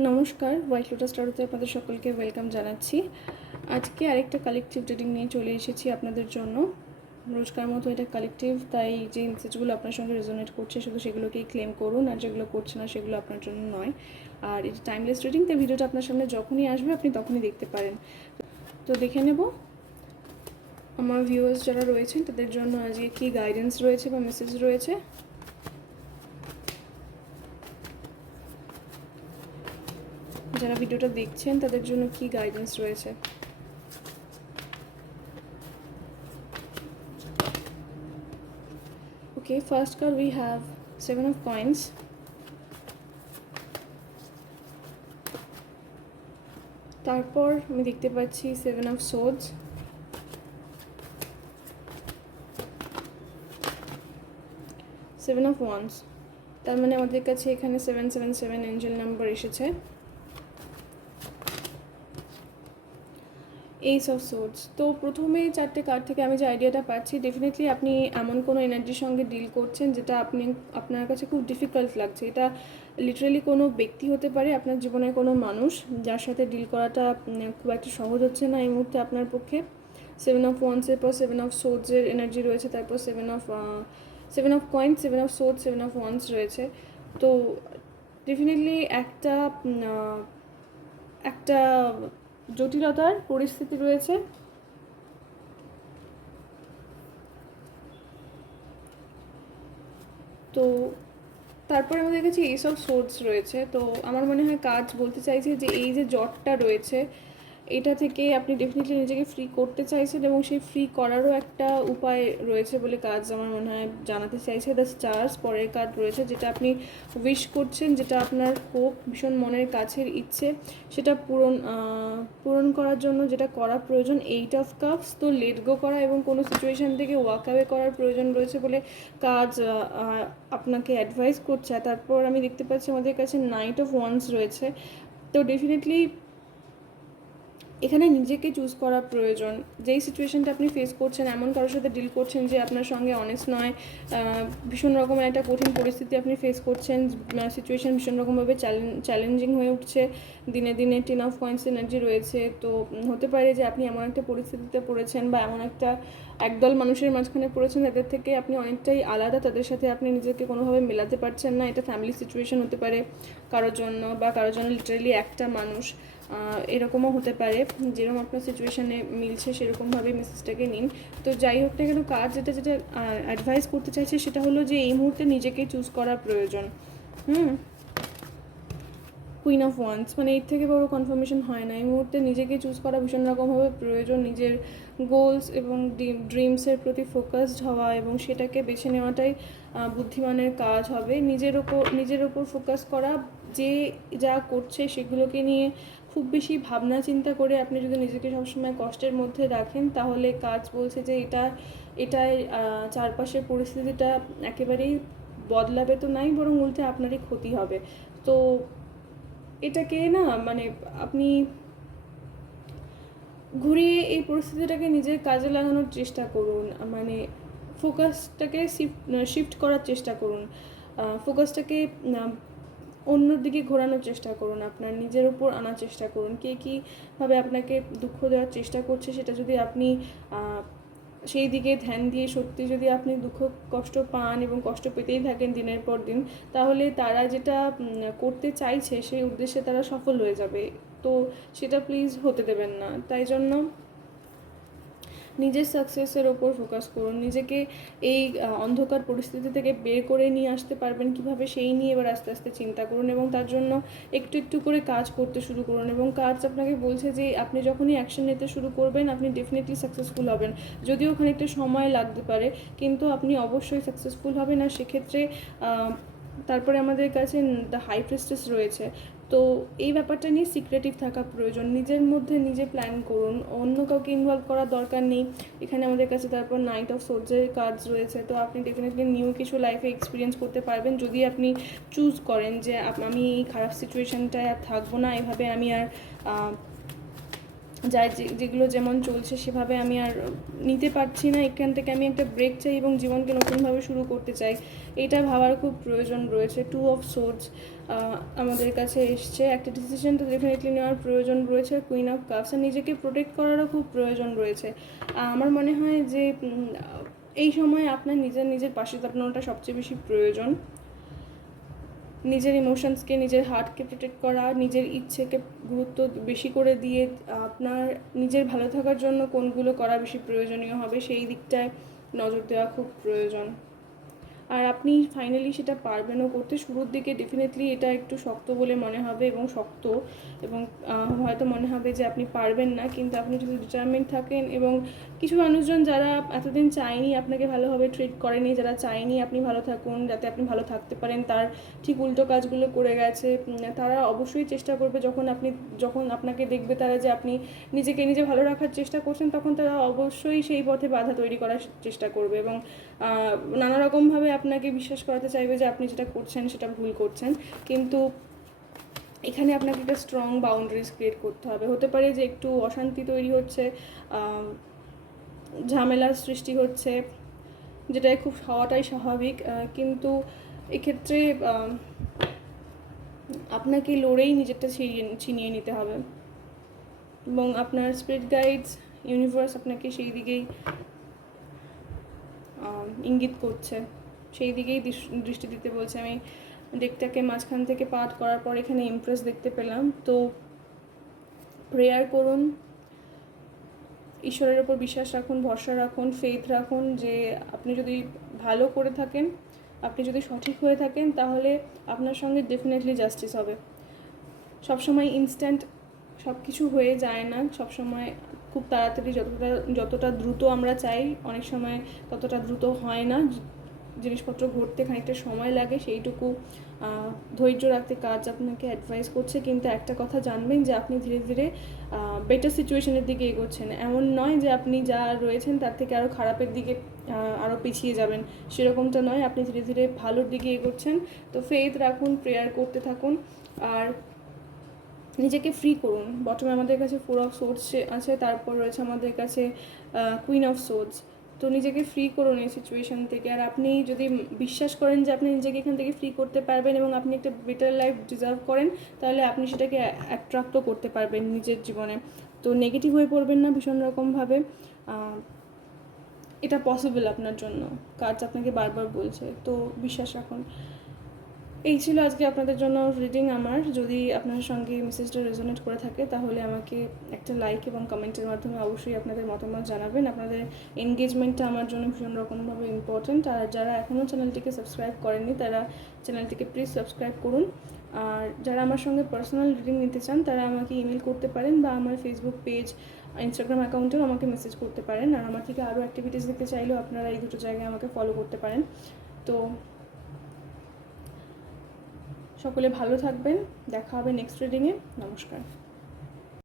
নমস্কার white lotus স্টারতে আপনাদের সকলকে ওয়েলকাম জানাচ্ছি। আজকে আরেকটা কালেকটিভ রিডিং নিয়ে চলে এসেছি আপনাদের জন্য। রোজকার মতো এটা কালেকটিভ তাই যে মেসেজগুলো আপনার সঙ্গে রেজোনেট করছে, শুধু সেগুলোকেই ক্লেম করুন, আর যেগুলো করছে না, সেগুলো আপনার জন্য নয়। আর এটা টাইমলেস রিডিং তাই ভিডিওটা আপনার সামনে যখনই আসবে, আপনি তখনই দেখতে পারেন। তো দেখে নেব, আমার ভিউয়ার্স যারা রয়েছেন, তাদের জন্য আজকে কী গাইডেন্স রয়েছে বা মেসেজ রয়েছে? যারা ভিডিওটা দেখছেন, তাদের জন্য কি গাইডেন্স রয়েছে? Okay first card we have seven of coins তারপর আমি দেখতে পাচ্ছি seven of swords seven of wands তার মানে আমাদের কাছে এখানে seven seven seven angel number এসেছে। এইস অফ সোর্স তো প্রথমে চারটে কার্ড থেকে আমি যে আইডিয়াটা পাচ্ছি ডেফিনেটলি আপনি এমন কোনো এনার্জির সঙ্গে ডিল করছেন যেটা আপনি, আপনার কাছে খুব ডিফিকাল্ট লাগছে। এটা লিটারেলি কোনো ব্যক্তি হতে পারে, আপনার জীবনের কোনো মানুষ যার সাথে ডিল করাটা খুব একটা সহজ হচ্ছে না এই মুহূর্তে আপনার পক্ষে। সেভেন অফ ওয়ান্সের পর সেভেন অফ সোর্সের এনার্জি রয়েছে, তারপর seven of seven of coins seven of swords seven of wands রয়েছে। তো ডেফিনেটলি একটা একটা জটিলতার পরিস্থিতি রয়েছে। তো তারপরে আমাদের কাছে এইসব সোর্স রয়েছে। তো আমার মনে হয় কাজ বলতে চাইছে যে এই যে জটটা রয়েছে এটা থেকে আপনি ডেফিনেটলি নিজেকে ফ্রি করতে চাইছেন এবং সেই ফ্রি করারও একটা উপায় রয়েছে বলে কাজ আমার মনে হয় জানাতে চাইছে। দ্য স্টার্স পরের কাজ রয়েছে যেটা আপনি উইশ করছেন, যেটা আপনার হোপ ভীষণ মনের কাছের ইচ্ছে, সেটা পূরণ পূরণ করার জন্য যেটা করা প্রয়োজন এইট অফ কাপস তো লেট গো করা এবং কোনো সিচুয়েশান থেকে ওয়াক অ্যাওয়ে করার প্রয়োজন রয়েছে বলে কাজ আপনাকে অ্যাডভাইস করছে। তারপর আমি দেখতে পাচ্ছি আমাদের কাছে নাইট অফ ওয়ান্স রয়েছে। তো ডেফিনেটলি এখানে নিজেকে চুজ করা প্রয়োজন। যেই সিচুয়েশনটা আপনি ফেস করছেন, এমন কারোর সাথে ডিল করছেন যে আপনার সঙ্গে অনেস্ট নয় ভীষণ রকমের একটা কঠিন পরিস্থিতি আপনি ফেস করছেন সিচুয়েশন ভীষণ রকমভাবে চ্যালেঞ্জিং হয়ে উঠছে। দিনে দিনে টেন অফ পয়েন্টস এনার্জি রয়েছে। তো হতে পারে যে আপনি এমন একটা পরিস্থিতিতে পড়েছেন বা এমন একটা একদল মানুষের মাঝখানে পড়েছেন তাদের থেকে আপনি অনেকটাই আলাদা। তাদের সাথে আপনি নিজেকে কোনোভাবে মেলাতে পারছেন না। এটা ফ্যামিলি সিচুয়েশন হতে পারে কারোর জন্য বা কারোর জন্য লিটারেলি একটা মানুষ। এরকমও হতে পারে। যেরকম আপনার সিচুয়েশানে মিলছে, সেরকমভাবে মেসেজটাকে নিন। তো যাই হোক না কেন, কাজ যেটা যেটা অ্যাডভাইস করতে চাইছে সেটা হলো যে, এই মুহূর্তে নিজেকে চুজ করা প্রয়োজন। হুম? কুইন অফ ওয়ান্স মানে এর থেকে বড় কনফার্মেশন হয় না। এই মুহূর্তে নিজেকে চুজ করা ভীষণ রকমভাবে প্রয়োজন। নিজের গোলস এবং ড্রিমসের প্রতি ফোকাসড হওয়া এবং সেটাকে বেছে নেওয়াটাই বুদ্ধিমানের কাজ হবে। নিজের ওপর নিজের ওপর ফোকাস করা যে যা করছে সেগুলোকে নিয়ে খুব বেশি ভাবনা চিন্তা করে আপনি যদি নিজেকে সবসময় কষ্টের মধ্যে রাখেন, তাহলে কাজ বলছে যে এটা, এটাই চারপাশের পরিস্থিতিটা একেবারেই বদলাবে তো নাই, বরং উল্টে আপনারই ক্ষতি হবে। তো এটাকে না মানে আপনি ঘুরিয়ে এই পরিস্থিতিটাকে নিজের কাজে লাগানোর চেষ্টা করুন মানে ফোকাসটাকে শিফট শিফট করার চেষ্টা করুন। ফোকাসটাকে অন্যর দিকে ঘোরানোর চেষ্টা করুন, আপনার নিজের উপর আনার চেষ্টা করুন। কে কীভাবে আপনাকে দুঃখ দেওয়ার চেষ্টা করছে সেটা যদি আপনি সেই দিকে ধ্যান দিয়ে সত্যি যদি আপনি দুঃখ, কষ্ট পান এবং কষ্ট পেতেই থাকেন দিনের পর দিন, তাহলে তারা যেটা করতে চাইছে সেই উদ্দেশ্যে তারা সফল হয়ে যাবে। তো সেটা প্লিজ হতে দেবেন না। তাই জন্য নিজের সাকসেসের ওপর ফোকাস করুন। নিজেকে এই অন্ধকার পরিস্থিতি থেকে বের করে নিয়ে আসতে পারবেন কীভাবে সেই নিয়ে এবার আস্তে আস্তে চিন্তা করুন এবং তার জন্য একটু একটু করে কাজ করতে শুরু করুন এবং কাজ আপনাকে বলছে যে, আপনি যখনই অ্যাকশন নিতে শুরু করবেন, আপনি ডেফিনেটলি সাকসেসফুল হবেন। যদিও ওখানে খানিকটা সময় লাগতে পারে, কিন্তু আপনি অবশ্যই সাকসেসফুল হবেন। আর সেক্ষেত্রে তারপরে আমাদের কাছে দ্য হাই প্রেস্টেস রয়েছে। তো এই ব্যাপারটা নিয়ে সিক্রেটিভ থাকা প্রয়োজন। নিজের মধ্যে নিজে প্ল্যান করুন। অন্য কাউকে ইনভলভ করার দরকার নেই। এখানে আমাদের কাছে তারপর নাইট অফ সোলজারের কাজ রয়েছে। তো আপনি ডেফিনেটলি নিউ কিছু লাইফে এক্সপিরিয়েন্স করতে পারবেন। যদি আপনি চুজ করেন যে আমি এই খারাপ সিচুয়েশানটায় আর থাকব না। এভাবে আমি আর যার যে- যেগুলো যেমন চলছে সেভাবে আমি আর নিতে পারছি না। এখান থেকে আমি একটা ব্রেক চাই এবং জীবনকে নতুনভাবে শুরু করতে চাই। এটা ভাবার খুব প্রয়োজন রয়েছে। টু অফ সোর্স আমাদের কাছে এসছে। একটা ডিসিশন তো ডেফিনেটলি নেওয়ার প্রয়োজন রয়েছে। কুইন অফ কাপস আর নিজেকে প্রোটেক্ট করারও খুব প্রয়োজন রয়েছে। আমার মনে হয় যে এই সময় আপনার নিজের নিজের পাশে দাঁড়ানোটা সবচেয়ে বেশি প্রয়োজন। নিজের ইমোশনসকে নিজের হার্টকে প্রোটেক্ট করা, নিজের ইচ্ছেকে গুরুত্ব বেশি করে দিয়ে, আপনার নিজের ভালো থাকার জন্য কোনগুলো করা বেশি প্রয়োজনীয় হবে, সেই দিকটায় নজর দেওয়া খুব প্রয়োজন। আর আপনি ফাইনালি সেটা পারবেনও করতে। শুরুর দিকে ডেফিনেটলি এটা একটু শক্ত বলে মনে হবে এবং শক্ত এবং হয়তো মনে হবে যে আপনি পারবেন না, কিন্তু আপনি যদি ডিটারমেন্ট থাকেন এবং কিছু মানুষজন যারা এতদিন চায়নি আপনাকে ভালোভাবে ট্রিট করেনি, যারা চায়নি আপনি ভালো থাকুন, যাতে আপনি ভালো থাকতে পারেন, তার ঠিক উল্টো কাজগুলো করে গেছে তারা অবশ্যই চেষ্টা করবে যখন আপনি, যখন আপনাকে দেখবে তারা যে আপনি নিজেকে নিজে ভালো রাখার চেষ্টা করছেন, তখন তারা অবশ্যই সেই পথে বাধা তৈরি করার চেষ্টা করবে এবং নানা রকমভাবে আপনাকে বিশ্বাস করাতে চাইবে যে আপনি যেটা করছেন সেটা ভুল করছেন। কিন্তু এখানে আপনাকে একটা স্ট্রং বাউন্ডারিজ ক্রিয়েট করতে হবে। হতে পারে যে একটু অশান্তি তৈরি হচ্ছে ঝামেলার সৃষ্টি হচ্ছে, যেটা খুব হওয়াটাই স্বাভাবিক কিন্তু এক্ষেত্রে আপনাকে লড়েই নিজেরটা ছিনিয়ে ছিনিয়ে নিতে হবে। এবং আপনার স্পিরিট গাইডস ইউনিভার্স আপনাকে সেই দিকেই ইঙ্গিত করছে। সেই দিকেই দৃষ্টি দিতে বলছে। আমি ডেকটাকে মাঝখান থেকে পাঠ করার পর এখানে ইমপ্রেস দেখতে পেলাম। তো প্রেয়ার করুন। ঈশ্বরের ওপর বিশ্বাস রাখুন, ভরসা রাখুন ফেথ রাখুন যে আপনি যদি ভালো করে থাকেন, আপনি যদি সঠিক হয়ে থাকেন, তাহলে আপনার সঙ্গে ডেফিনেটলি জাস্টিস হবে। সবসময় ইনস্ট্যান্ট সব কিছু হয়ে যায় না। সবসময় খুব তাড়াতাড়ি যতটা যতটা দ্রুত আমরা চাই, অনেক সময় ততটা দ্রুত হয় না। জিনিসপত্র ঘটতে খানিকটা সময় লাগে, সেইটুকু ধৈর্য রাখতে কাজ আপনাকে অ্যাডভাইস করছে। কিন্তু একটা কথা জানবেন যে আপনি ধীরে ধীরে বেটার সিচুয়েশনের দিকে এগোচ্ছেন। এমন নয় যে আপনি যা রয়েছেন তার থেকে আরও খারাপের দিকে আরও পিছিয়ে যাবেন। সেরকমটা নয়, আপনি ধীরে ধীরে ভালোর দিকে এগোচ্ছেন। তো ফেথ রাখুন প্রেয়ার করতে থাকুন। আর নিজেকে ফ্রি করুন। বটমে আমাদের কাছে ফোর অফ সোর্স আছে, তারপর রয়েছে আমাদের কাছে কুইন অফ সোর্স তো নিজেকে ফ্রি করুন এই সিচুয়েশান থেকে। আর আপনি যদি বিশ্বাস করেন যে আপনি নিজেকে এখান থেকে ফ্রি করতে পারবেন এবং আপনি একটা বেটার লাইফ ডিজার্ভ করেন, তাহলে আপনি সেটাকে অ্যাট্রাক্টও করতে পারবেন নিজের জীবনে। তো নেগেটিভ হয়ে পড়বেন না ভীষণ রকমভাবে। এটা পসিবল আপনার জন্য। কাজ আপনাকে বারবার বলছে। তো বিশ্বাস রাখুন। এই ছিল আজকে আপনাদের জন্য রিডিং আমার। যদি আপনার সঙ্গে মেসেজটা রেজোনেট করে থাকে, তাহলে আমাকে একটা লাইক এবং কমেন্টের মাধ্যমে অবশ্যই আপনাদের মতামত জানাবেন। আপনাদের এনগেজমেন্টটা আমার জন্য ভীষণ রকমভাবে ইম্পর্ট্যান্ট আর যারা এখনও চ্যানেলটিকে সাবস্ক্রাইব করেননি, তারা চ্যানেলটিকে প্লিজ সাবস্ক্রাইব করুন। আর যারা আমার সঙ্গে পার্সোনাল রিডিং নিতে চান, তারা আমাকে ইমেল করতে পারেন বা আমার ফেসবুক পেজ ইনস্টাগ্রাম অ্যাকাউন্টেও আমাকে মেসেজ করতে পারেন। আর আমার থেকে আরও অ্যাক্টিভিটিস দেখতে চাইলেও আপনারা এই দুটো জায়গায় আমাকে ফলো করতে পারেন। তো সকলে ভালো থাকবেন। দেখা হবে নেক্সট রিডিংয়ে নমস্কার।